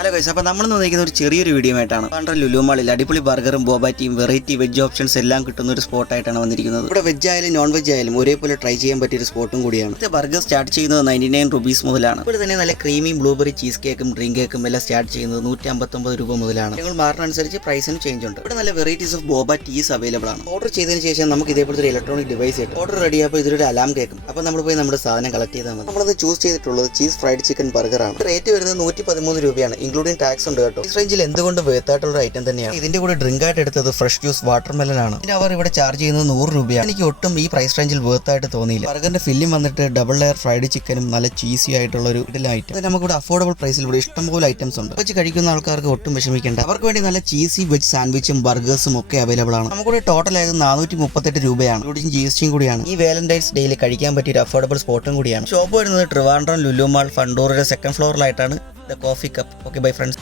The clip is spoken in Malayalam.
ഹലോ ഗൈസ്, അപ്പോൾ നമ്മൾ നോക്കുന്ന ഒരു ചെറിയൊരു വീഡിയോ ആയിട്ടാണ്. പണ്ട് ലുലു മാളിൽ അടിപൊളി ബർഗറും ബോബാറ്റിയും വെറൈറ്റി വെജ് ഓപ്ഷൻസ് എല്ലാം കിട്ടുന്ന ഒരു സ്പോട്ടായിട്ടാണ് വന്നിരിക്കുന്നത്. ഇവിടെ വെജ് ആയാലും നോൺ വെജ് ആയാലും ഒരേപോലെ ട്രൈ ചെയ്യാൻ പറ്റിയ ഒരു സ്പോട്ടും കൂടിയാണ്. ഇത് ബർഗർ സ്റ്റാർട്ട് ചെയ്യുന്നത് 99 rupees മുതലാണ്. ഇവിടെ തന്നെ നല്ല ക്രീമി ബ്ലൂബെറി ചീസ് കേക്കും ഡ്രിങ്ക് കേക്കും എല്ലാം സ്റ്റാർട്ട് ചെയ്യുന്നത് 159 രൂപ മുതലാണ്. നിങ്ങൾ മാറുന്നതനുസരിച്ച് പ്രൈസിന് ചേഞ്ച് ഉണ്ട്. ഇവിടെ നല്ല വെറൈറ്റീസ് ഓഫ് ബോബ ടീസ് അവൈലബിൾ ആണ്. ഓർഡർ ചെയ്തതിന് ശേഷം നമുക്ക് ഇതേപോലത്തെ ഒരു ഇലക്ട്രോണിക് ഡിവൈസ് ആയിട്ട് ഓർഡർ റെഡി ആയപ്പോൾ ഇതൊരു അലാം കേൾക്കും. അപ്പോൾ നമ്മൾ പോയി നമ്മുടെ സാധനം കളക്ട് ചെയ്താൽ മതി. നമ്മളത് ചൂസ് ചെയ്തിട്ടുള്ളത് ചീസ് ഫ്രൈഡ് ചിക്കൻ ബർഗർ ആണ്. റേറ്റ് വരുന്നത് 113 രൂപയാണ്, ഇൻക്ലൂഡിംഗ് ടാക്സ് ഉണ്ട്. ഈ റേഞ്ചിൽ എന്തുകൊണ്ട് വേർത്തായിട്ടുള്ള ഐറ്റം തന്നെയാണ്. ഇതിന്റെ കൂടെ ഡ്രിങ്ക് ആയിട്ട് എടുത്തത് ഫ്രഷ് ജ്യൂസ് വാട്ടർമെലൻ ആണ്. ഇതിന് അവർ ഇവിടെ ചാർജ് ചെയ്യുന്നത് 100 രൂപയാണ്. എനിക്ക് ഒട്ടും ഈ പ്രൈസ് റേഞ്ചിൽ വേർത്തായിട്ട് തോന്നിയില്ല. ബർഗറിന്റെ ഫില്ലിംഗ് വന്നിട്ട് ഡബിൾ ലെയർ ഫ്രൈഡ് ചിക്കനും നല്ല ചീസി ആയിട്ടുള്ള ഒരു ഐറ്റം. അത് നമുക്കിവിടെ അഫോർഡബിൾ പ്രൈസിൽ ഇവിടെ ഇഷ്ടംപോലെ ഐറ്റംസ് ഉണ്ട്. വെച്ച് കഴിക്കുന്ന ആൾക്കാർക്ക് ഒട്ടും വിഷമിക്കേണ്ട. അവർക്ക് വേണ്ടി നല്ല ചീസി വെജ് സാൻഡ്വിച്ചും ബർഗേഴ്സും ഒക്കെ അവൈലബിൾ ആണ്. നമുക്കിവിടെ ടോട്ടൽ ആയത് 438 രൂപയാണ്, ഇൻക്ലൂഡിംഗ് GST കൂടിയാണ്. ഈ വാലന്റൈൻസ് ഡേയിൽ കഴിക്കാൻ പറ്റിയ ഒരു അഫോർഡബിൾ സ്പോട്ടും കൂടിയാണ്. ഷോപ്പ് വരുന്നത് ട്രിവാൻഡ്രം ലുലു മാൾ ഫണ്ടൂറിന്റെ സെക്കൻഡ് ഫ്ലോറിലായിട്ടാണ്. The coffee cup. Okay bye friends.